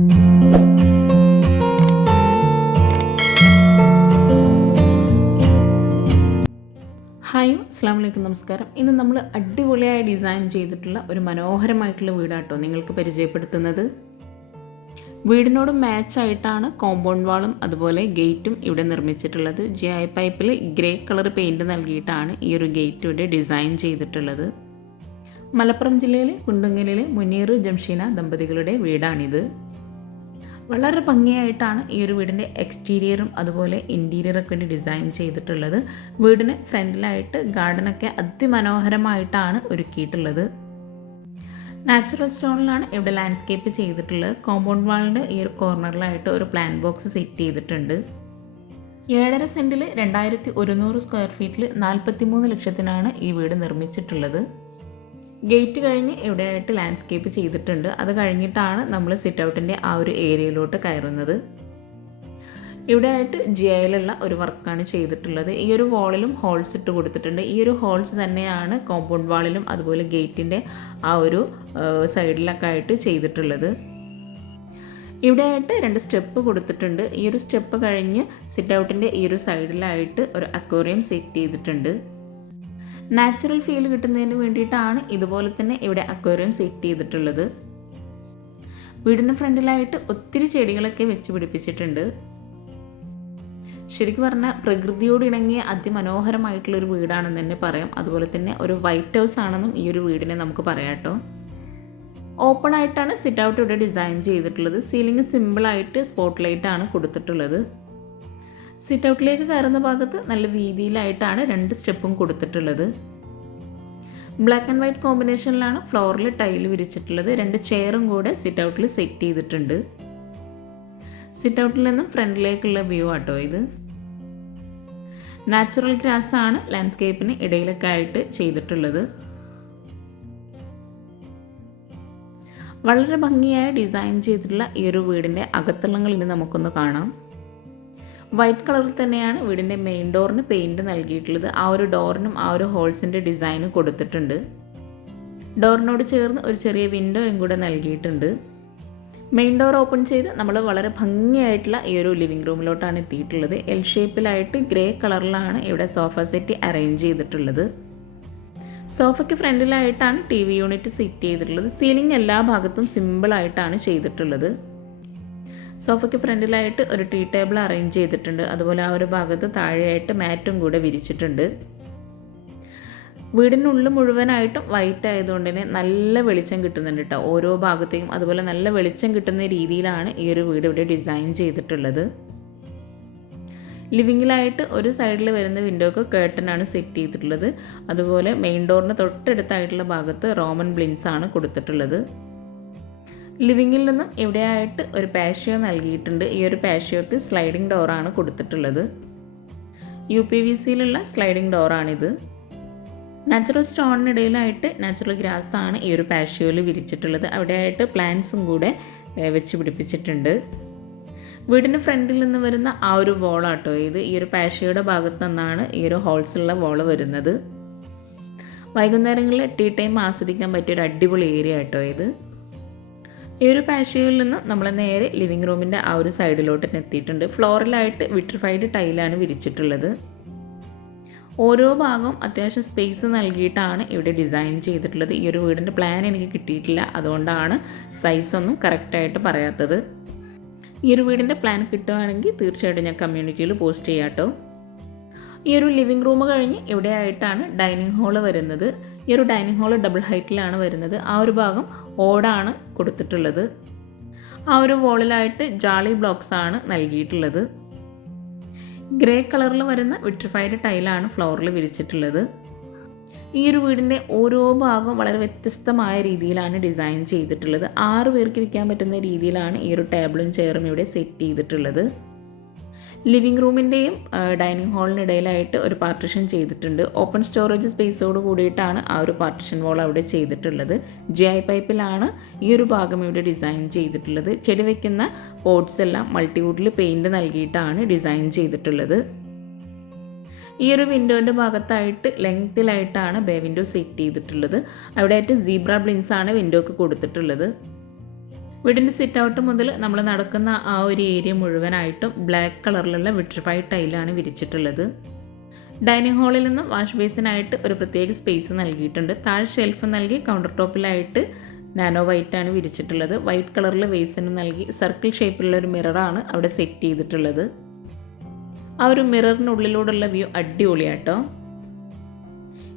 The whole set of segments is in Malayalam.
ഹായ് അസ്സാം നമസ്കാരം. ഇന്ന് നമ്മൾ അടിപൊളിയായി ഡിസൈൻ ചെയ്തിട്ടുള്ള ഒരു മനോഹരമായിട്ടുള്ള വീടാട്ടോ നിങ്ങൾക്ക് പരിചയപ്പെടുത്തുന്നത്. വീടിനോട് മാച്ചായിട്ടാണ് കോമ്പൗണ്ട് വാളും അതുപോലെ ഗേറ്റും ഇവിടെ നിർമ്മിച്ചിട്ടുള്ളത്. ജി ഐ പൈപ്പിൽ ഗ്രേ കളർ പെയിന്റ് നൽകിയിട്ടാണ് ഈ ഒരു ഗേറ്റ് ഇവിടെ ഡിസൈൻ ചെയ്തിട്ടുള്ളത്. മലപ്പുറം ജില്ലയിലെ കുണ്ടുങ്ങലിലെ മുനീർ ജംഷീന ദമ്പതികളുടെ വീടാണിത്. വളരെ ഭംഗിയായിട്ടാണ് ഈ ഒരു വീടിന്റെ എക്സ്റ്റീരിയറും അതുപോലെ ഇന്റീരിയറൊക്കെ വേണ്ടി ഡിസൈൻ ചെയ്തിട്ടുള്ളത്. വീടിന് ഫ്രണ്ടിലായിട്ട് ഗാർഡനൊക്കെ അതിമനോഹരമായിട്ടാണ് ഒരുക്കിയിട്ടുള്ളത്. നാച്ചുറൽ സ്റ്റോണിലാണ് ഇവിടെ ലാൻഡ്സ്കേപ്പ് ചെയ്തിട്ടുള്ളത്. കോമ്പൗണ്ട് വാളിന്റെ ഈ ഒരു കോർണറിലായിട്ട് ഒരു പ്ലാൻ ബോക്സ് സെറ്റ് ചെയ്തിട്ടുണ്ട്. ഏഴര സെന്റിൽ രണ്ടായിരത്തി ഒരുന്നൂറ് സ്ക്വയർ ഫീറ്റിൽ നാൽപ്പത്തി മൂന്ന് ലക്ഷത്തിനാണ് ഈ വീട് നിർമ്മിച്ചിട്ടുള്ളത്. ഗേറ്റ് കഴിഞ്ഞ് ഇവിടെയായിട്ട് ലാൻഡ്സ്കേപ്പ് ചെയ്തിട്ടുണ്ട്. അത് കഴിഞ്ഞിട്ടാണ് നമ്മൾ സിറ്റ് ഔട്ടിന്റെ ആ ഒരു ഏരിയയിലോട്ട് കയറുന്നത്. ഇവിടെയായിട്ട് ജി ഐയിലുള്ള ഒരു വർക്കാണ് ചെയ്തിട്ടുള്ളത്. ഈ ഒരു വാളിലും ഹോൾസ് ഇട്ട് കൊടുത്തിട്ടുണ്ട്. ഈ ഒരു ഹോൾസ് തന്നെയാണ് കോമ്പൗണ്ട് വാളിലും അതുപോലെ ഗേറ്റിന്റെ ആ ഒരു സൈഡിലൊക്കെ ആയിട്ട് ചെയ്തിട്ടുള്ളത്. ഇവിടെയായിട്ട് രണ്ട് സ്റ്റെപ്പ് കൊടുത്തിട്ടുണ്ട്. ഈ ഒരു സ്റ്റെപ്പ് കഴിഞ്ഞ് സിറ്റ് ഔട്ടിന്റെ ഈ ഒരു സൈഡിലായിട്ട് ഒരു അക്വേറിയം സെറ്റ് ചെയ്തിട്ടുണ്ട്. നാച്ചുറൽ ഫീൽ കിട്ടുന്നതിന് വേണ്ടിയിട്ടാണ് ഇതുപോലെ തന്നെ ഇവിടെ അക്വേറിയം സെറ്റ് ചെയ്തിട്ടുള്ളത്. വീടിന് ഫ്രണ്ടിലായിട്ട് ഒത്തിരി ചെടികളൊക്കെ വെച്ച് പിടിപ്പിച്ചിട്ടുണ്ട്. ശരിക്കും പറഞ്ഞാൽ പ്രകൃതിയോട് ഇണങ്ങിയ അതിമനോഹരമായിട്ടുള്ളൊരു വീടാണെന്ന് തന്നെ പറയാം. അതുപോലെ തന്നെ ഒരു വൈറ്റ് ഹൗസ് ആണെന്നും ഈ ഒരു വീടിനെ നമുക്ക് പറയാം ഓപ്പൺ ആയിട്ടാണ് സിറ്റ് ഔട്ട് ഇവിടെ ഡിസൈൻ ചെയ്തിട്ടുള്ളത്. സീലിംഗ് സിമ്പിളായിട്ട് സ്പോട്ട് ലൈറ്റ് ആണ് കൊടുത്തിട്ടുള്ളത്. സിറ്റ് ഔട്ടിലേക്ക് കയറുന്ന ഭാഗത്ത് നല്ല വീതിയിലായിട്ടാണ് രണ്ട് സ്റ്റെപ്പും കൊടുത്തിട്ടുള്ളത്. ബ്ലാക്ക് ആൻഡ് വൈറ്റ് കോമ്പിനേഷനിലാണ് ഫ്ലോറിൽ ടൈൽ വിരിച്ചിട്ടുള്ളത്. രണ്ട് ചെയറും കൂടെ സിറ്റ് ഔട്ടിൽ സെറ്റ് ചെയ്തിട്ടുണ്ട്. സിറ്റ് ഔട്ടിൽ നിന്നും ഫ്രണ്ടിലേക്കുള്ള വ്യൂ ആട്ടോ ഇത്. നാച്ചുറൽ ഗ്രാസ് ആണ് ലാൻഡ്സ്കേപ്പിന് ഇടയിലൊക്കെ ആയിട്ട് ചെയ്തിട്ടുള്ളത്. വളരെ ഭംഗിയായി ഡിസൈൻ ചെയ്തിട്ടുള്ള ഈ ഒരു വീടിന്റെ അകത്തളങ്ങൾ ഇനി നമുക്കൊന്ന് കാണാം. വൈറ്റ് കളറിൽ തന്നെയാണ് വീടിന്റെ മെയിൻ ഡോറിന് പെയിന്റ് നൽകിയിട്ടുള്ളത്. ആ ഒരു ഡോറിനും ആ ഒരു ഹോൾസിന്റെ ഡിസൈനും കൊടുത്തിട്ടുണ്ട്. ഡോറിനോട് ചേർന്ന് ഒരു ചെറിയ വിൻഡോയും കൂടെ നൽകിയിട്ടുണ്ട്. മെയിൻ ഡോർ ഓപ്പൺ ചെയ്ത് നമ്മൾ വളരെ ഭംഗിയായിട്ടുള്ള ഈ ഒരു ലിവിങ് റൂമിലോട്ടാണ് എത്തിയിട്ടുള്ളത്. എൽ ഷേപ്പിലായിട്ട് ഗ്രേ കളറിലാണ് ഇവിടെ സോഫ സെറ്റ് അറേഞ്ച് ചെയ്തിട്ടുള്ളത്. സോഫയ്ക്ക് ഫ്രണ്ടിലായിട്ടാണ് ടി വി യൂണിറ്റ് സെറ്റ് ചെയ്തിട്ടുള്ളത്. സീലിംഗ് എല്ലാ ഭാഗത്തും സിമ്പിളായിട്ടാണ് ചെയ്തിട്ടുള്ളത്. സോഫയ്ക്ക് ഫ്രണ്ടിലായിട്ട് ഒരു ടീ ടേബിൾ അറേഞ്ച് ചെയ്തിട്ടുണ്ട്. അതുപോലെ ആ ഒരു ഭാഗത്ത് താഴെയായിട്ട് മാറ്റും കൂടെ വിരിച്ചിട്ടുണ്ട്. വീടിനുള്ളിൽ മുഴുവനായിട്ടും വൈറ്റ് ആയതുകൊണ്ട് തന്നെ നല്ല വെളിച്ചം കിട്ടുന്നുണ്ട് കേട്ടോ ഓരോ ഭാഗത്തെയും അതുപോലെ നല്ല വെളിച്ചം കിട്ടുന്ന രീതിയിലാണ് ഈ ഒരു വീട് ഇവിടെ ഡിസൈൻ ചെയ്തിട്ടുള്ളത്. ലിവിങ്ങിലായിട്ട് ഒരു സൈഡിൽ വരുന്ന വിൻഡോക്ക് കേട്ടനാണ് സെറ്റ് ചെയ്തിട്ടുള്ളത്. അതുപോലെ മെയിൻ ഡോറിന് തൊട്ടടുത്തായിട്ടുള്ള ഭാഗത്ത് റോമൻ ബ്ലിൻസ് ആണ് കൊടുത്തിട്ടുള്ളത്. ലിവിങ്ങിൽ നിന്ന് ഇവിടെയായിട്ട് ഒരു പാഷ്യോ നൽകിയിട്ടുണ്ട്. ഈ ഒരു പാഷ്യോക്ക് സ്ലൈഡിംഗ് ഡോറാണ് കൊടുത്തിട്ടുള്ളത്. യു പി വി സിയിലുള്ള സ്ലൈഡിംഗ് ഡോറാണിത് നാച്ചുറൽ സ്റ്റോണിനിടയിലായിട്ട് നാച്ചുറൽ ഗ്രാസ് ആണ് ഈ ഒരു പാഷ്യോയിൽ വിരിച്ചിട്ടുള്ളത്. അവിടെയായിട്ട് പ്ലാന്റ്സും കൂടെ വെച്ച് പിടിപ്പിച്ചിട്ടുണ്ട്. വീടിന് ഫ്രണ്ടിൽ നിന്ന് വരുന്ന ആ ഒരു വോളാട്ടോ ഇത്. ഈ ഒരു പാഷയുടെ ഭാഗത്തു നിന്നാണ് ഈ ഒരു ഹോൾസുള്ള വോൾ വരുന്നത്. വൈകുന്നേരങ്ങളിൽ ടീ ടൈം ആസ്വദിക്കാൻ പറ്റിയ ഒരു അടിപൊളി ഏരിയ കേട്ടോ ഇത്. ഈ ഒരു പാഷ്യയിൽ നിന്ന് നമ്മൾ നേരെ ലിവിങ് റൂമിന്റെ ആ ഒരു സൈഡിലോട്ട് തന്നെ എത്തിയിട്ടുണ്ട്. ഫ്ലോറിലായിട്ട് വിട്രിഫൈഡ് ടൈലാണ് വിരിച്ചിട്ടുള്ളത്. ഓരോ ഭാഗവും അത്യാവശ്യം സ്പേസ് നൽകിയിട്ടാണ് ഇവിടെ ഡിസൈൻ ചെയ്തിട്ടുള്ളത്. ഈ ഒരു വീടിന്റെ പ്ലാൻ എനിക്ക് കിട്ടിയിട്ടില്ല. അതുകൊണ്ടാണ് സൈസൊന്നും കറക്റ്റായിട്ട് പറയാത്തത്. ഈ ഒരു വീടിന്റെ പ്ലാൻ കിട്ടുകയാണെങ്കിൽ തീർച്ചയായിട്ടും ഞാൻ കമ്മ്യൂണിറ്റിയിൽ പോസ്റ്റ് ചെയ്യാം കേട്ടോ ഈ ഒരു ലിവിംഗ് റൂം കഴിഞ്ഞ് ഇവിടെ ആയിട്ടാണ് ഡൈനിങ് ഹാൾ വരുന്നത്? ഈ ഒരു ഡൈനിങ് ഹാൾ ഡബിൾ ഹൈറ്റിലാണ് വരുന്നത്. ആ ഒരു ഭാഗം ഓടാണ് കൊടുത്തിട്ടുള്ളത്. ആ ഒരു വോളിലായിട്ട് ജാളി ബ്ലോക്സ് ആണ് നൽകിയിട്ടുള്ളത്. ഗ്രേ കളറിൽ വരുന്ന വിട്രിഫൈഡ് ടൈലാണ് ഫ്ലോറിൽ വിരിച്ചിട്ടുള്ളത്. ഈ ഒരു വീടിന്റെ ഓരോ ഭാഗവും വളരെ വ്യത്യസ്തമായ രീതിയിലാണ് ഡിസൈൻ ചെയ്തിട്ടുള്ളത്. ആറ് പേർക്ക് ഇരിക്കാൻ പറ്റുന്ന രീതിയിലാണ് ഈ ഒരു ടേബിളും ചെയറും ഇവിടെ സെറ്റ് ചെയ്തിട്ടുള്ളത്. ലിവിംഗ് റൂമിന്റെയും ഡൈനിങ് ഹാളിനിടയിലായിട്ട് ഒരു പാർട്ടിഷൻ ചെയ്തിട്ടുണ്ട്. ഓപ്പൺ സ്റ്റോറേജ് സ്പേസോട് കൂടിയിട്ടാണ് ആ ഒരു പാർട്ടിഷൻ വാൾ അവിടെ ചെയ്തിട്ടുള്ളത്. ജി ഐ പൈപ്പിലാണ് ഈ ഒരു ഭാഗം ഇവിടെ ഡിസൈൻ ചെയ്തിട്ടുള്ളത്. ചെടി വയ്ക്കുന്ന പോട്ട്സ് എല്ലാം മൾട്ടിവുഡിൽ പെയിന്റ് നൽകിയിട്ടാണ് ഡിസൈൻ ചെയ്തിട്ടുള്ളത്. ഈ ഒരു വിൻഡോന്റെ ഭാഗത്തായിട്ട് ലെങ്ത്തിലായിട്ടാണ് ബേ വിൻഡോ സെറ്റ് ചെയ്തിട്ടുള്ളത്. അവിടെ ആയിട്ട് സീബ്ര ബ്ലിൻസ് ആണ് വിൻഡോക്ക് കൊടുത്തിട്ടുള്ളത്. വീടിന്റെ സിറ്റ് ഔട്ട് മുതൽ നമ്മൾ നടക്കുന്ന ആ ഒരു ഏരിയ മുഴുവനായിട്ടും ബ്ലാക്ക് കളറിലുള്ള വിട്രിഫൈഡ് ടൈലാണ് വിരിച്ചിട്ടുള്ളത്. ഡൈനിങ് ഹാളിൽ നിന്നും വാഷ് ബേസിനായിട്ട് ഒരു പ്രത്യേക സ്പേസ് നൽകിയിട്ടുണ്ട്. താഴെ ഷെൽഫ് നൽകി കൗണ്ടർ ടോപ്പിലായിട്ട് നാനോ വൈറ്റ് ആണ് വിരിച്ചിട്ടുള്ളത്. വൈറ്റ് കളറിൽ വേസിന് നൽകി സർക്കിൾ ഷേപ്പിലുള്ള ഒരു മിററാണ് അവിടെ സെറ്റ് ചെയ്തിട്ടുള്ളത്. ആ ഒരു മിററിനുള്ളിലൂടെയുള്ള വ്യൂ അടിപൊളിയാട്ടോ.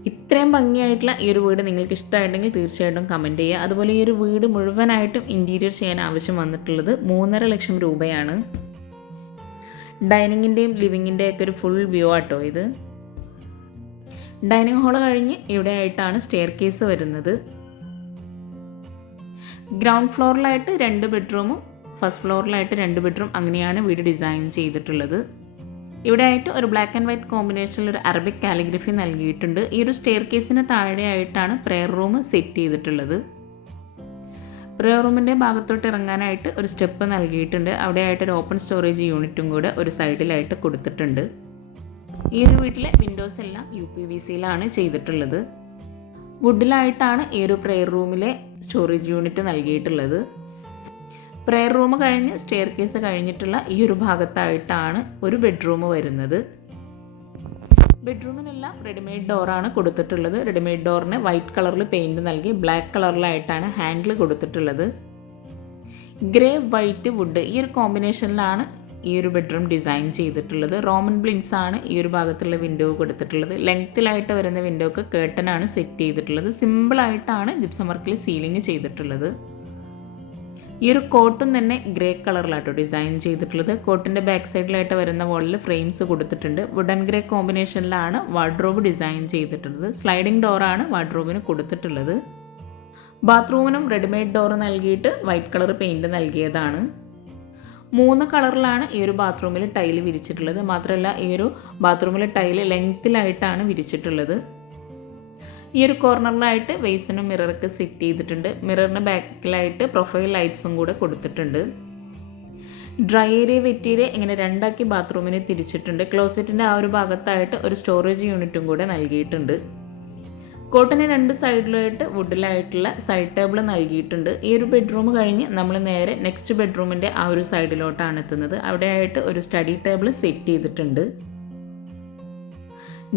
ഇത്രയും ഭംഗിയായിട്ടുള്ള ഈ ഒരു വീട് നിങ്ങൾക്ക് ഇഷ്ടമായിട്ടുണ്ടെങ്കിൽ തീർച്ചയായിട്ടും കമന്റ് ചെയ്യുക. അതുപോലെ ഈ ഒരു വീട് മുഴുവനായിട്ടും ഇന്റീരിയർ ചെയ്യാൻ ആവശ്യം വന്നിട്ടുള്ളത് മൂന്നര ലക്ഷം രൂപയാണ്. ഡൈനിങ്ങിന്റെയും ലിവിങ്ങിന്റെയൊക്കെ ഒരു ഫുൾ വ്യൂ ആട്ടോ ഇത്. ഡൈനിങ് ഹാൾ കഴിഞ്ഞ് ഇവിടെ ആയിട്ടാണ് സ്റ്റെയർ കേസ് വരുന്നത്. ഗ്രൗണ്ട് ഫ്ലോറിലായിട്ട് രണ്ട് ബെഡ്റൂമും ഫസ്റ്റ് ഫ്ലോറിലായിട്ട് രണ്ട് ബെഡ്റൂം അങ്ങനെയാണ് വീട് ഡിസൈൻ ചെയ്തിട്ടുള്ളത്. ഇവിടെ ആയിട്ട് ഒരു ബ്ലാക്ക് ആൻഡ് വൈറ്റ് കോമ്പിനേഷനിൽ ഒരു അറബിക് കാലിഗ്രഫി നൽകിയിട്ടുണ്ട്. ഈ ഒരു സ്റ്റെയർ കേസിന് താഴെയായിട്ടാണ് പ്രെയർ റൂം സെറ്റ് ചെയ്തിട്ടുള്ളത്. പ്രെയർ റൂമിന്റെ ഭാഗത്തോട്ട് ഇറങ്ങാനായിട്ട് ഒരു സ്റ്റെപ്പ് നൽകിയിട്ടുണ്ട്. അവിടെ ആയിട്ട് ഒരു ഓപ്പൺ സ്റ്റോറേജ് യൂണിറ്റും കൂടെ ഒരു സൈഡിലായിട്ട് കൊടുത്തിട്ടുണ്ട്. ഈ ഒരു വീട്ടിലെ വിൻഡോസ് എല്ലാം യു പി വി സിയിലാണ് ചെയ്തിട്ടുള്ളത്. വുഡിലായിട്ടാണ് ഈ ഒരു പ്രെയർ റൂമിലെ സ്റ്റോറേജ് യൂണിറ്റ് നൽകിയിട്ടുള്ളത്. പ്രെയർ റൂം കഴിഞ്ഞ് സ്റ്റെയർ കേസ് കഴിഞ്ഞിട്ടുള്ള ഈ ഒരു ഭാഗത്തായിട്ടാണ് ഒരു ബെഡ്റൂം വരുന്നത്. ബെഡ്റൂമിനെല്ലാം റെഡിമെയ്ഡ് ഡോറാണ് കൊടുത്തിട്ടുള്ളത്. റെഡിമെയ്ഡ് ഡോറിന് വൈറ്റ് കളറിൽ പെയിന്റ് നൽകി ബ്ലാക്ക് കളറിലായിട്ടാണ് ഹാൻഡിൽ കൊടുത്തിട്ടുള്ളത്. ഗ്രേ വൈറ്റ് വുഡ് ഈ ഒരു കോമ്പിനേഷനിലാണ് ഈ ഒരു ബെഡ്റൂം ഡിസൈൻ ചെയ്തിട്ടുള്ളത്. റോമൻ ബ്ലിൻസ് ആണ് ഈ ഒരു ഭാഗത്തുള്ള വിൻഡോ കൊടുത്തിട്ടുള്ളത്. ലെങ്ത്തിലായിട്ട് വരുന്ന വിൻഡോക്ക് കേട്ടനാണ് സെറ്റ് ചെയ്തിട്ടുള്ളത്. സിമ്പിളായിട്ടാണ് ജിപ്സം വർക്കിൽ സീലിംഗ് ചെയ്തിട്ടുള്ളത്. ഈ ഒരു കോട്ടും തന്നെ ഗ്രേ കളറിലാട്ടോ ഡിസൈൻ ചെയ്തിട്ടുള്ളത്. കോട്ടിന്റെ ബാക്ക് സൈഡിലായിട്ട് വരുന്ന വോളിൽ ഫ്രെയിംസ് കൊടുത്തിട്ടുണ്ട്. വുഡൻ ഗ്രേ കോമ്പിനേഷനിലാണ് വാർഡ്രോബ് ഡിസൈൻ ചെയ്തിട്ടുള്ളത്. സ്ലൈഡിംഗ് ഡോറാണ് വാർഡ്രോബിന് കൊടുത്തിട്ടുള്ളത്. ബാത്റൂമിനും റെഡിമെയ്ഡ് ഡോർ നൽകിയിട്ട് വൈറ്റ് കളർ പെയിന്റ് നൽകിയതാണ്. മൂന്ന് കളറിലാണ് ഈ ഒരു ബാത്റൂമിൽ ടൈൽ വിരിച്ചിട്ടുള്ളത്. മാത്രമല്ല ഈ ഒരു ബാത്റൂമിലെ ടൈൽ ലെങ്ത്തിലായിട്ടാണ് വിരിച്ചിട്ടുള്ളത്. ഈ ഒരു കോർണറിലായിട്ട് വെയ്സിനും മിററൊക്കെ സെറ്റ് ചെയ്തിട്ടുണ്ട്. മിററിന് ബാക്കിലായിട്ട് പ്രൊഫൈൽ ലൈറ്റ്സും കൂടെ കൊടുത്തിട്ടുണ്ട്. ഡ്രൈ ഏരിയ ഇങ്ങനെ രണ്ടാക്കി ബാത്റൂമിന് തിരിച്ചിട്ടുണ്ട്. ക്ലോസറ്റിന്റെ ആ ഒരു ഭാഗത്തായിട്ട് ഒരു സ്റ്റോറേജ് യൂണിറ്റും കൂടെ നൽകിയിട്ടുണ്ട്. കോട്ടിന് രണ്ട് സൈഡിലായിട്ട് വുഡിലായിട്ടുള്ള സൈഡ് ടേബിൾ നൽകിയിട്ടുണ്ട്. ഈ ഒരു ബെഡ്റൂം കഴിഞ്ഞ് നമ്മൾ നേരെ നെക്സ്റ്റ് ബെഡ്റൂമിന്റെ ആ ഒരു സൈഡിലോട്ടാണ് എത്തുന്നത്. അവിടെയായിട്ട് ഒരു സ്റ്റഡി ടേബിൾ സെറ്റ് ചെയ്തിട്ടുണ്ട്.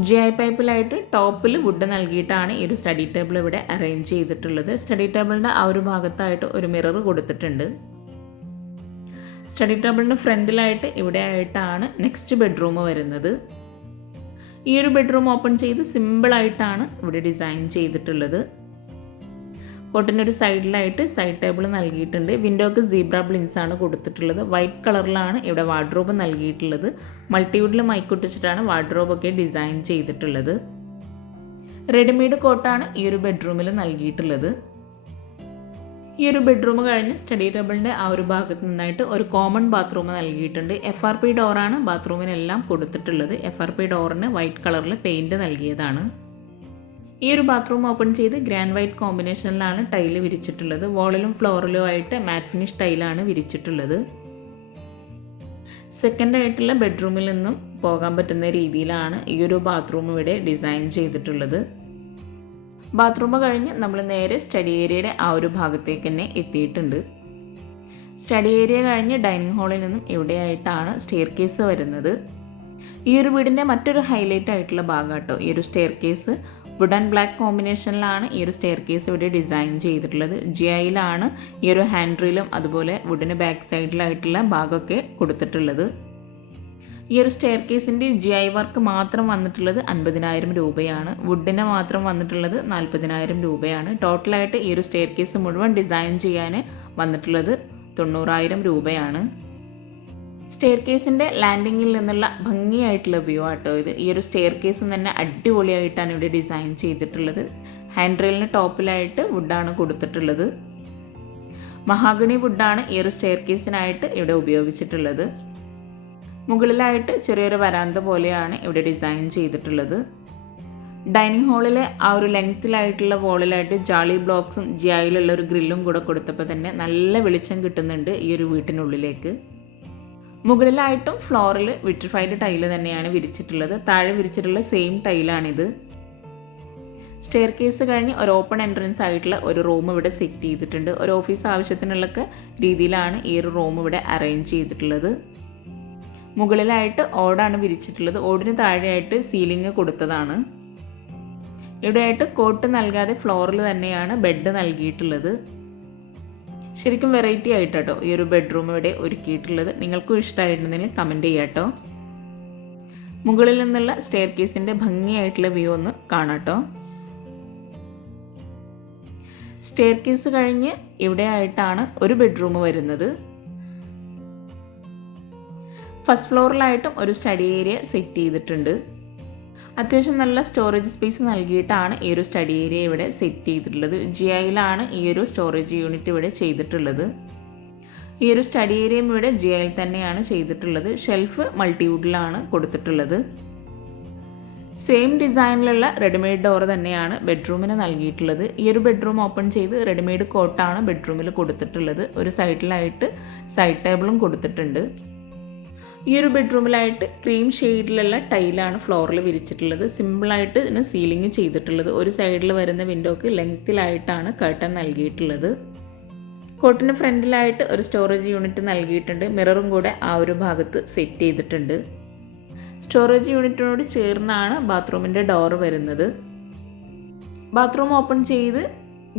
ജി ഐ പൈപ്പിലായിട്ട് ടോപ്പിൽ വുഡ് നൽകിയിട്ടാണ് ഈ ഒരു സ്റ്റഡി ടേബിൾ ഇവിടെ അറേഞ്ച് ചെയ്തിട്ടുള്ളത്. സ്റ്റഡി ടേബിളിന്റെ ആ ഒരു ഭാഗത്തായിട്ട് ഒരു മിറർ കൊടുത്തിട്ടുണ്ട്. സ്റ്റഡി ടേബിളിന്റെ ഫ്രണ്ടിലായിട്ട് ഇവിടെ ആയിട്ടാണ് നെക്സ്റ്റ് ബെഡ്റൂം വരുന്നത്. ഈ ഒരു ബെഡ്റൂം ഓപ്പൺ ചെയ്ത് സിമ്പിളായിട്ടാണ് ഇവിടെ ഡിസൈൻ ചെയ്തിട്ടുള്ളത്. കോട്ടിന്റെ ഒരു സൈഡിലായിട്ട് സൈഡ് ടേബിൾ നൽകിയിട്ടുണ്ട്. വിൻഡോക്ക് സീബ്ര ബ്ലിൻസ് ആണ് കൊടുത്തിട്ടുള്ളത്. വൈറ്റ് കളറിലാണ് ഇവിടെ വാർഡ്രോബ് നൽകിയിട്ടുള്ളത്. മൾട്ടിവുഡിൽ മൈക്കൊട്ടിച്ചിട്ടാണ് വാർഡ്രോബൊക്കെ ഡിസൈൻ ചെയ്തിട്ടുള്ളത്. റെഡിമെയ്ഡ് കോട്ടാണ് ഈ ഒരു ബെഡ്റൂമിൽ നൽകിയിട്ടുള്ളത്. ഈ ഒരു ബെഡ്റൂം കഴിഞ്ഞ് സ്റ്റഡി ടേബിളിന്റെ ആ ഒരു ഭാഗത്ത് നിന്നായിട്ട് ഒരു കോമൺ ബാത്റൂം നൽകിയിട്ടുണ്ട്. എഫ് ആർ പി ഡോറാണ് ബാത്റൂമിനെല്ലാം കൊടുത്തിട്ടുള്ളത്. എഫ് ആർ പി ഡോറിന് വൈറ്റ് കളറിൽ പെയിന്റ് നൽകിയതാണ്. ഈ ഒരു ബാത്റൂം ഓപ്പൺ ചെയ്ത് ഗ്രാൻഡ് വൈറ്റ് കോമ്പിനേഷനിലാണ് ടൈൽ വിരിച്ചിട്ടുള്ളത്. വോളിലും ഫ്ലോറിലും ആയിട്ട് മാറ്റ് ഫിനിഷ് ടൈലാണ് വിരിച്ചിട്ടുള്ളത്. സെക്കൻഡ് ആയിട്ടുള്ള ബെഡ്റൂമിൽ നിന്നും പോകാൻ പറ്റുന്ന രീതിയിലാണ് ഈ ഒരു ബാത്റൂം ഇവിടെ ഡിസൈൻ ചെയ്തിട്ടുള്ളത്. ബാത്റൂം കഴിഞ്ഞ് നമ്മൾ നേരെ സ്റ്റഡി ഏരിയയുടെ ആ ഒരു ഭാഗത്തേക്ക് തന്നെ എത്തിയിട്ടുണ്ട്. സ്റ്റഡി ഏരിയ കഴിഞ്ഞ് ഡൈനിങ് ഹാളിൽ നിന്നും ഇവിടെയായിട്ടാണ് സ്റ്റെയർ കേസ് വരുന്നത്. ഈ ഒരു വീടിന്റെ മറ്റൊരു ഹൈലൈറ്റ് ആയിട്ടുള്ള ഭാഗം കേട്ടോ ഈ ഒരു staircase wood and black കോമ്പിനേഷനിലാണ് ഈ ഒരു സ്റ്റെയർ കേസ് ഇവിടെ ഡിസൈൻ ചെയ്തിട്ടുള്ളത്. ജി ഐയിലാണ് ഈ ഒരു ഹാൻഡ് റീലും അതുപോലെ വുഡിന് ബാക്ക് സൈഡിലായിട്ടുള്ള ഭാഗമൊക്കെ കൊടുത്തിട്ടുള്ളത്. ഈ ഒരു സ്റ്റെയർ കേസിന്റെ ജി ഐ വർക്ക് മാത്രം വന്നിട്ടുള്ളത് അൻപതിനായിരം രൂപയാണ്. വുഡിന് മാത്രം വന്നിട്ടുള്ളത് നാൽപ്പതിനായിരം രൂപയാണ്. ടോട്ടലായിട്ട് ഈ ഒരു സ്റ്റെയർ കേസ് മുഴുവൻ ഡിസൈൻ ചെയ്യാൻ വന്നിട്ടുള്ളത് തൊണ്ണൂറായിരം രൂപയാണ്. സ്റ്റെയർ കേസിന്റെ ലാൻഡിങ്ങിൽ നിന്നുള്ള ഭംഗിയായിട്ടുള്ള വ്യൂ ആട്ടോ ഇത്. ഈ ഒരു സ്റ്റെയർ കേസും തന്നെ അടിപൊളിയായിട്ടാണ് ഇവിടെ ഡിസൈൻ ചെയ്തിട്ടുള്ളത്. ഹാൻഡ് റെയിലിന് ടോപ്പിലായിട്ട് വുഡാണ് കൊടുത്തിട്ടുള്ളത്. മഹാഗണി വുഡാണ് ഈ ഒരു സ്റ്റെയർ കേസിനായിട്ട് ഇവിടെ ഉപയോഗിച്ചിട്ടുള്ളത്. മുകളിലായിട്ട് ചെറിയൊരു വരാന്ത പോലെയാണ് ഇവിടെ ഡിസൈൻ ചെയ്തിട്ടുള്ളത്. ഡൈനിങ് ഹാളിലെ ആ ഒരു ലെങ്ത്തിലായിട്ടുള്ള വോളിലായിട്ട് ജാളി ബ്ലോക്സും ജിയായിലുള്ള ഒരു ഗ്രില്ലും കൂടെ കൊടുത്തപ്പോൾ തന്നെ നല്ല വെളിച്ചം കിട്ടുന്നുണ്ട് ഈ ഒരു വീട്ടിനുള്ളിലേക്ക്. മുകളിലായിട്ടും ഫ്ലോറിൽ വിട്രിഫൈഡ് ടൈൽ തന്നെയാണ് വിരിച്ചിട്ടുള്ളത്. താഴെ വിരിച്ചിട്ടുള്ള സെയിം ടൈലാണിത് സ്റ്റെയർ കേസ് കഴിഞ്ഞ് ഒരു ഓപ്പൺ എൻട്രൻസ് ആയിട്ടുള്ള ഒരു റൂം ഇവിടെ സെറ്റ് ചെയ്തിട്ടുണ്ട്. ഒരു ഓഫീസ് ആവശ്യത്തിനുള്ളൊക്കെ രീതിയിലാണ് ഈ ഒരു റൂം ഇവിടെ അറേഞ്ച് ചെയ്തിട്ടുള്ളത്. മുകളിലായിട്ട് ഓടാണ് വിരിച്ചിട്ടുള്ളത്. ഓടിന് താഴെയായിട്ട് സീലിംഗ് കൊടുത്തതാണ്. ഇവിടെയായിട്ട് കോട്ട് നൽകാതെ ഫ്ലോറിൽ തന്നെയാണ് ബെഡ് നൽകിയിട്ടുള്ളത്. ശരിക്കും വെറൈറ്റി ആയിട്ടോ ഈ ഒരു ബെഡ്റൂം ഇവിടെ ഒരുക്കിയിട്ടുള്ളത്. നിങ്ങൾക്കും ഇഷ്ടമായിട്ടുണ്ടെങ്കിൽ കമന്റ് ചെയ്യാട്ടോ. മുകളിൽ നിന്നുള്ള സ്റ്റെയർ കേസിന്റെ ഭംഗിയായിട്ടുള്ള വ്യൂ ഒന്ന് കാണാട്ടോ. സ്റ്റെയർ കേസ് കഴിഞ്ഞ് ഇവിടെ ആയിട്ടാണ് ഒരു ബെഡ്റൂം വരുന്നത്. ഫസ്റ്റ് ഫ്ലോറിലായിട്ടും ഒരു സ്റ്റഡി ഏരിയ സെറ്റ് ചെയ്തിട്ടുണ്ട്. അത്യാവശ്യം നല്ല സ്റ്റോറേജ് സ്പേസ് നൽകിയിട്ടാണ് ഈ ഒരു സ്റ്റഡി ഏരിയ ഇവിടെ സെറ്റ് ചെയ്തിട്ടുള്ളത്. ജി ഐയിലാണ് ഈ ഒരു സ്റ്റോറേജ് യൂണിറ്റ് ഇവിടെ ചെയ്തിട്ടുള്ളത്. ഈ ഒരു സ്റ്റഡി ഏരിയയും ഇവിടെ ജി ഐയിൽ തന്നെയാണ് ചെയ്തിട്ടുള്ളത്. ഷെൽഫ് മൾട്ടിവുഡിലാണ് കൊടുത്തിട്ടുള്ളത്. സെയിം ഡിസൈനിലുള്ള റെഡിമെയ്ഡ് ഡോർ തന്നെയാണ് ബെഡ്റൂമിന് നൽകിയിട്ടുള്ളത്. ഈ ഒരു ബെഡ്റൂം ഓപ്പൺ ചെയ്ത് റെഡിമെയ്ഡ് കോട്ടാണ് ബെഡ്റൂമിൽ കൊടുത്തിട്ടുള്ളത്. ഒരു സൈഡിലായിട്ട് സൈഡ് ടേബിളും കൊടുത്തിട്ടുണ്ട്. ഈ ഒരു ബെഡ്റൂമിലായിട്ട് ക്രീം ഷെയ്ഡിലുള്ള ടൈലാണ് ഫ്ലോറിൽ വിരിച്ചിട്ടുള്ളത്. സിമ്പിളായിട്ട് ഇതിന് സീലിംഗ് ചെയ്തിട്ടുള്ളത്. ഒരു സൈഡിൽ വരുന്ന വിൻഡോക്ക് ലെങ്ത്തിലായിട്ടാണ് കർട്ടൻ നൽകിയിട്ടുള്ളത്. കോട്ടിന് ഫ്രണ്ടിലായിട്ട് ഒരു സ്റ്റോറേജ് യൂണിറ്റ് നൽകിയിട്ടുണ്ട്. മിററും കൂടെ ആ ഒരു ഭാഗത്ത് സെറ്റ് ചെയ്തിട്ടുണ്ട്. സ്റ്റോറേജ് യൂണിറ്റിനോട് ചേർന്നാണ് ബാത്റൂമിന്റെ ഡോർ വരുന്നത്. ബാത്റൂം ഓപ്പൺ ചെയ്ത്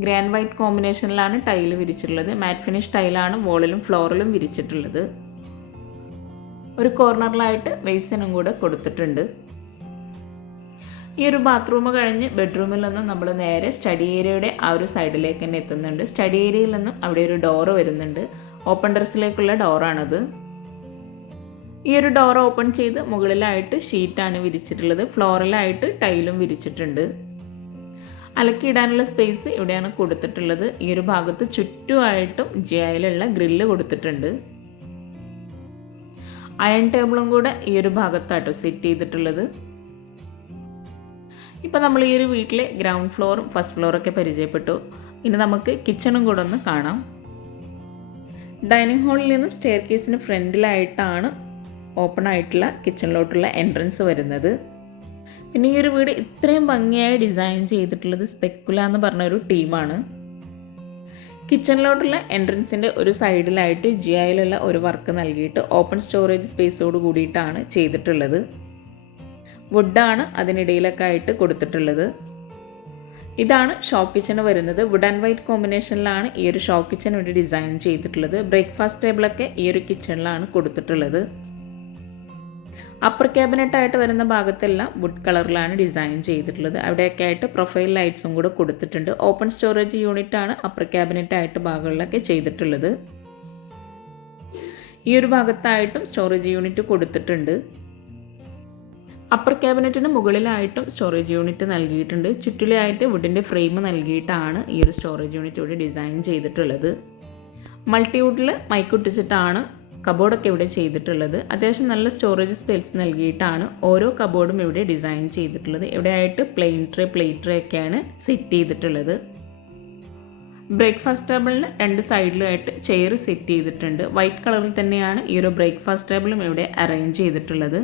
ഗ്രാൻഡ് വൈറ്റ് കോമ്പിനേഷനിലാണ് ടൈൽ വിരിച്ചിട്ടുള്ളത്. മാറ്റ് ഫിനിഷ് ടൈലാണ് വോളിലും ഫ്ലോറിലും വിരിച്ചിട്ടുള്ളത്. ഒരു കോർണറിലായിട്ട് ബേസിനും കൂടെ കൊടുത്തിട്ടുണ്ട്. ഈ ഒരു ബാത്റൂം കഴിഞ്ഞ് ബെഡ്റൂമിൽ നിന്നും നമ്മൾ നേരെ സ്റ്റഡി ഏരിയയുടെ ആ ഒരു സൈഡിലേക്ക് തന്നെ എത്തുന്നുണ്ട്. സ്റ്റഡി ഏരിയയിൽ നിന്നും അവിടെ ഒരു ഡോറ് വരുന്നുണ്ട്. ഓപ്പൺ ഡ്രസ്സിലേക്കുള്ള ഡോറാണത്. ഈ ഒരു ഡോർ ഓപ്പൺ ചെയ്ത് മുകളിലായിട്ട് ഷീറ്റാണ് വിരിച്ചിട്ടുള്ളത്. ഫ്ലോറിലായിട്ട് ടൈലും വിരിച്ചിട്ടുണ്ട്. അലക്കിയിടാനുള്ള സ്പേസ് ഇവിടെയാണ് കൊടുത്തിട്ടുള്ളത്. ഈ ഒരു ഭാഗത്ത് ചുറ്റുമായിട്ടും ജയിലുള്ള ഗ്രില്ല് കൊടുത്തിട്ടുണ്ട്. അയൺ ടേബിളും കൂടെ ഈ ഒരു ഭാഗത്താട്ടോ സെറ്റ് ചെയ്തിട്ടുള്ളത്. ഇപ്പോൾ നമ്മൾ ഈ ഒരു വീട്ടിലെ ഗ്രൗണ്ട് ഫ്ലോറും ഫസ്റ്റ് ഫ്ലോറും ഒക്കെ പരിചയപ്പെട്ടു. ഇനി നമുക്ക് കിച്ചണും കൂടെ ഒന്ന് കാണാം. ഡൈനിങ് ഹാളിൽ നിന്നും സ്റ്റെയർ കേസിന് ഫ്രണ്ടിലായിട്ടാണ് ഓപ്പൺ ആയിട്ടുള്ള കിച്ചണിലോട്ടുള്ള എൻട്രൻസ് വരുന്നത്. പിന്നെ ഈ ഒരു വീട് ഇത്രയും ഭംഗിയായി ഡിസൈൻ ചെയ്തിട്ടുള്ളത് സ്പെക്കുല എന്ന് പറഞ്ഞ ഒരു ടീമാണ് കിച്ചണിലോട്ടുള്ള എൻട്രൻസിന്റെ ഒരു സൈഡിലായിട്ട് ജി ഐയിലുള്ള ഒരു വർക്ക് നൽകിയിട്ട് ഓപ്പൺ സ്റ്റോറേജ് സ്പേസോട് കൂടിയിട്ടാണ് ചെയ്തിട്ടുള്ളത്. വുഡാണ് അതിനിടയിലൊക്കെ ആയിട്ട് കൊടുത്തിട്ടുള്ളത്. ഇതാണ് ഷോ കിച്ചൺ വരുന്നത്. വുഡ് ആൻഡ് വൈറ്റ് കോമ്പിനേഷനിലാണ് ഈ ഒരു ഷോ കിച്ചൺ ഇവിടെ ഡിസൈൻ ചെയ്തിട്ടുള്ളത്. ബ്രേക്ക്ഫാസ്റ്റ് ടേബിളൊക്കെ ഈ ഒരു കിച്ചണിലാണ് കൊടുത്തിട്ടുള്ളത്. അപ്പർ ക്യാബിനറ്റ് ആയിട്ട് വരുന്ന ഭാഗത്തെല്ലാം വുഡ് കളറിലാണ് ഡിസൈൻ ചെയ്തിട്ടുള്ളത്. അവിടെയൊക്കെ ആയിട്ട് പ്രൊഫൈൽ ലൈറ്റ്സും കൂടെ കൊടുത്തിട്ടുണ്ട്. ഓപ്പൺ സ്റ്റോറേജ് യൂണിറ്റ് ആണ് അപ്പർ ക്യാബിനറ്റ് ആയിട്ട് ഭാഗങ്ങളിലൊക്കെ ചെയ്തിട്ടുള്ളത്. ഈ ഒരു ഭാഗത്തായിട്ടും സ്റ്റോറേജ് യൂണിറ്റ് കൊടുത്തിട്ടുണ്ട്. അപ്പർ ക്യാബിനറ്റിന് മുകളിലായിട്ടും സ്റ്റോറേജ് യൂണിറ്റ് നൽകിയിട്ടുണ്ട്. ചുറ്റിലായിട്ട് വുഡിന്റെ ഫ്രെയിം നൽകിയിട്ടാണ് ഈ ഒരു സ്റ്റോറേജ് യൂണിറ്റ് ഇവിടെ ഡിസൈൻ ചെയ്തിട്ടുള്ളത്. മൾട്ടിവുഡിൽ മൈക്കൊട്ടിച്ചിട്ടാണ് കബോർഡൊക്കെ ഇവിടെ ചെയ്തിട്ടുള്ളത്. അത്യാവശ്യം നല്ല സ്റ്റോറേജ് സ്പേസ് നൽകിയിട്ടാണ് ഓരോ കബോർഡും ഇവിടെ ഡിസൈൻ ചെയ്തിട്ടുള്ളത്. ഇവിടെയായിട്ട് പ്ലെയിൻ ട്രേ പ്ലേറ്റ് ട്രേ ഒക്കെയാണ് സെറ്റ് ചെയ്തിട്ടുള്ളത്. ബ്രേക്ക്ഫാസ്റ്റ് ടേബിളിന് രണ്ട് സൈഡിലുമായിട്ട് ചെയർ സെറ്റ് ചെയ്തിട്ടുണ്ട്. വൈറ്റ് കളറിൽ തന്നെയാണ് ഈ ഒരു ബ്രേക്ക്ഫാസ്റ്റ് ടേബിളും ഇവിടെ അറേഞ്ച് ചെയ്തിട്ടുള്ളത്.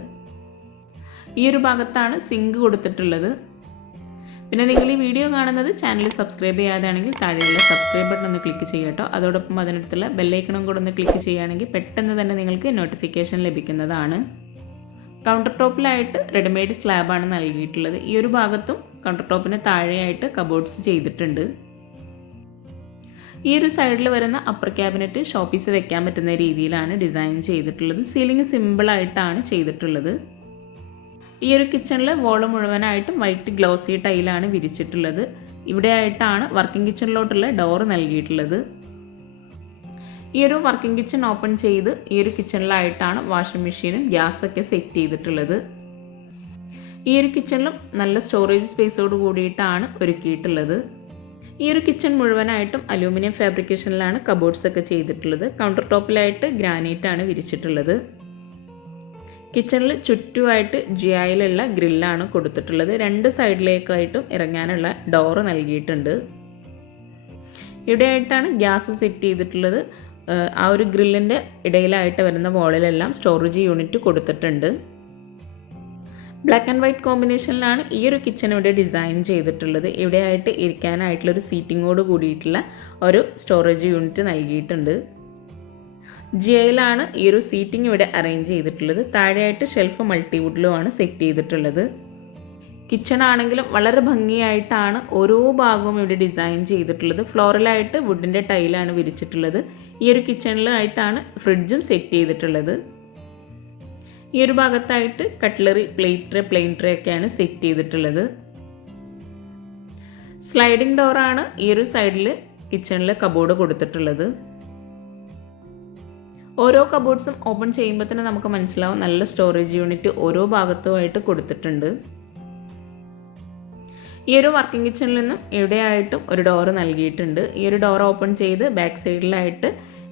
ഈ ഒരു ഭാഗത്താണ് സിങ്ക് കൊടുത്തിട്ടുള്ളത്. പിന്നെ നിങ്ങൾ ഈ വീഡിയോ കാണുന്നത് ചാനൽ സബ്സ്ക്രൈബ് ചെയ്യാതാണെങ്കിൽ താഴെയുള്ള സബ്സ്ക്രൈബ് ബട്ടൺ ഒന്ന് ക്ലിക്ക് ചെയ്യട്ടോ അതോടൊപ്പം അതിനടുത്തുള്ള ബെല്ലൈക്കണും കൂടെ ഒന്ന് ക്ലിക്ക് ചെയ്യുകയാണെങ്കിൽ പെട്ടെന്ന് തന്നെ നിങ്ങൾക്ക് നോട്ടിഫിക്കേഷൻ ലഭിക്കുന്നതാണ്. കൗണ്ടർ ടോപ്പിലായിട്ട് റെഡിമെയ്ഡ് സ്ലാബാണ് നൽകിയിട്ടുള്ളത്. ഈ ഒരു ഭാഗത്തും കൗണ്ടർ ടോപ്പിന് താഴെയായിട്ട് കബോർഡ്സ് ചെയ്തിട്ടുണ്ട്. ഈ ഒരു സൈഡിൽ വരുന്ന അപ്പർ ക്യാബിനറ്റ് ഷോപ്പീസ് വെക്കാൻ പറ്റുന്ന രീതിയിലാണ് ഡിസൈൻ ചെയ്തിട്ടുള്ളത്. സീലിംഗ് സിമ്പിളായിട്ടാണ് ചെയ്തിട്ടുള്ളത്. ഈ ഒരു കിച്ചണിൽ വോൾ മുഴുവനായിട്ടും വൈറ്റ് ഗ്ലോസി ടൈലാണ് വിരിച്ചിട്ടുള്ളത്. ഇവിടെ ആയിട്ടാണ് വർക്കിംഗ് കിച്ചണിലോട്ടുള്ള ഡോറ് നൽകിയിട്ടുള്ളത്. ഈ ഒരു വർക്കിംഗ് കിച്ചൺ ഓപ്പൺ ചെയ്ത് ഈ ഒരു കിച്ചണിലായിട്ടാണ് വാഷിംഗ് മെഷീനും ഗ്യാസൊക്കെ സെറ്റ് ചെയ്തിട്ടുള്ളത്. ഈ ഒരു കിച്ചണിലും നല്ല സ്റ്റോറേജ് സ്പേസോട് കൂടിയിട്ടാണ് ഒരുക്കിയിട്ടുള്ളത്. ഈ ഒരു കിച്ചൺ മുഴുവനായിട്ടും അലൂമിനിയം ഫാബ്രിക്കേഷനിലാണ് കബോർഡ്സ് ഒക്കെ ചെയ്തിട്ടുള്ളത്. കൗണ്ടർ ടോപ്പിലായിട്ട് ഗ്രാനൈറ്റ് ആണ് വിരിച്ചിട്ടുള്ളത്. കിച്ചണിൽ ചുറ്റുമായിട്ട് ജിയായിലുള്ള ഗ്രില്ലാണ് കൊടുത്തിട്ടുള്ളത്. രണ്ട് സൈഡിലേക്കായിട്ടും ഇറങ്ങാനുള്ള ഡോറ് നൽകിയിട്ടുണ്ട്. ഇവിടെയായിട്ടാണ് ഗ്യാസ് സെറ്റ് ചെയ്തിട്ടുള്ളത്. ആ ഒരു ഗ്രില്ലിന്റെ ഇടയിലായിട്ട് വരുന്ന വോളിലെല്ലാം സ്റ്റോറേജ് യൂണിറ്റ് കൊടുത്തിട്ടുണ്ട്. ബ്ലാക്ക് ആൻഡ് വൈറ്റ് കോമ്പിനേഷനിലാണ് ഈ ഒരു കിച്ചൺ ഇവിടെ ഡിസൈൻ ചെയ്തിട്ടുള്ളത്. ഇവിടെയായിട്ട് ഇരിക്കാനായിട്ടുള്ള ഒരു സീറ്റിങ്ങോട് കൂടിയിട്ടുള്ള ഒരു സ്റ്റോറേജ് യൂണിറ്റ് നൽകിയിട്ടുണ്ട്. ജിയയിലാണ് ഈ ഒരു സീറ്റിംഗ് ഇവിടെ അറേഞ്ച് ചെയ്തിട്ടുള്ളത്. താഴെയായിട്ട് ഷെൽഫ് മൾട്ടിവുഡിലുമാണ് സെറ്റ് ചെയ്തിട്ടുള്ളത്. കിച്ചൺ ആണെങ്കിലും വളരെ ഭംഗിയായിട്ടാണ് ഓരോ ഭാഗവും ഇവിടെ ഡിസൈൻ ചെയ്തിട്ടുള്ളത്. ഫ്ലോറലായിട്ട് വുഡിന്റെ ടൈലാണ് വിരിച്ചിട്ടുള്ളത്. ഈ ഒരു കിച്ചണിലായിട്ടാണ് ഫ്രിഡ്ജും സെറ്റ് ചെയ്തിട്ടുള്ളത്. ഈ ഒരു ഭാഗത്തായിട്ട് cutlery plate tray plain tray ഒക്കെയാണ് സെറ്റ് ചെയ്തിട്ടുള്ളത്. സ്ലൈഡിംഗ് ഡോറാണ് ഈ ഒരു സൈഡിൽ കിച്ചണിൽ കബോർഡ് കൊടുത്തിട്ടുള്ളത്. ഓരോ കബോർഡ്സും ഓപ്പൺ ചെയ്യുമ്പോൾ തന്നെ നമുക്ക് മനസ്സിലാവും നല്ല സ്റ്റോറേജ് യൂണിറ്റ് ഓരോ ഭാഗത്തുമായിട്ട് കൊടുത്തിട്ടുണ്ട്. ഈ ഒരു വർക്കിംഗ് കിച്ചണിൽ നിന്നും എവിടെയായിട്ടും ഒരു ഡോറ് നൽകിയിട്ടുണ്ട്. ഈ ഒരു ഡോർ ഓപ്പൺ ചെയ്ത് ബാക്ക് സൈഡിലായിട്ട്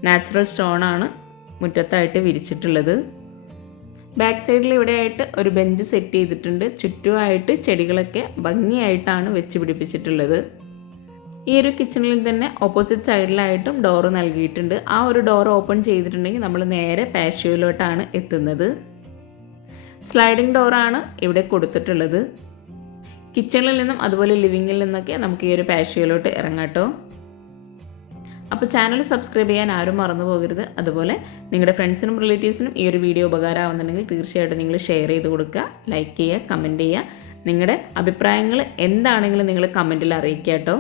നാച്ചുറൽ സ്റ്റോൺ ആണ് മുറ്റത്തായിട്ട് വിരിച്ചിട്ടുള്ളത്. ബാക്ക് സൈഡിൽ ഇവിടെയായിട്ട് ഒരു ബെഞ്ച് സെറ്റ് ചെയ്തിട്ടുണ്ട്. ചുറ്റുമായിട്ട് ചെടികളൊക്കെ ഭംഗിയായിട്ടാണ് വെച്ച് പിടിപ്പിച്ചിട്ടുള്ളത്. ഈ ഒരു കിച്ചണിൽ തന്നെ ഓപ്പോസിറ്റ് സൈഡിലായിട്ടും ഡോറ് നൽകിയിട്ടുണ്ട്. ആ ഒരു ഡോർ ഓപ്പൺ ചെയ്തിട്ടുണ്ടെങ്കിൽ നമ്മൾ നേരെ പാഷ്യോയിലോട്ടാണ് എത്തുന്നത്. സ്ലൈഡിംഗ് ഡോറാണ് ഇവിടെ കൊടുത്തിട്ടുള്ളത്. കിച്ചണിൽ നിന്നും അതുപോലെ ലിവിങ്ങിൽ നിന്നൊക്കെ നമുക്ക് ഈ ഒരു പാഷ്യോയിലോട്ട് ഇറങ്ങാട്ടോ അപ്പോൾ ചാനൽ സബ്സ്ക്രൈബ് ചെയ്യാൻ ആരും മറന്നു പോകരുത്. അതുപോലെ നിങ്ങളുടെ ഫ്രണ്ട്സിനും റിലേറ്റീവ്സിനും ഈ ഒരു വീഡിയോ ഉപകാരമാവുന്നുണ്ടെങ്കിൽ തീർച്ചയായിട്ടും നിങ്ങൾ ഷെയർ ചെയ്ത് കൊടുക്കുക ലൈക്ക് ചെയ്യുക കമന്റ് ചെയ്യുക. നിങ്ങളുടെ അഭിപ്രായങ്ങൾ എന്താണെങ്കിലും നിങ്ങൾ കമന്റിൽ അറിയിക്കുക കേട്ടോ.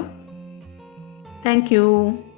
Thank you.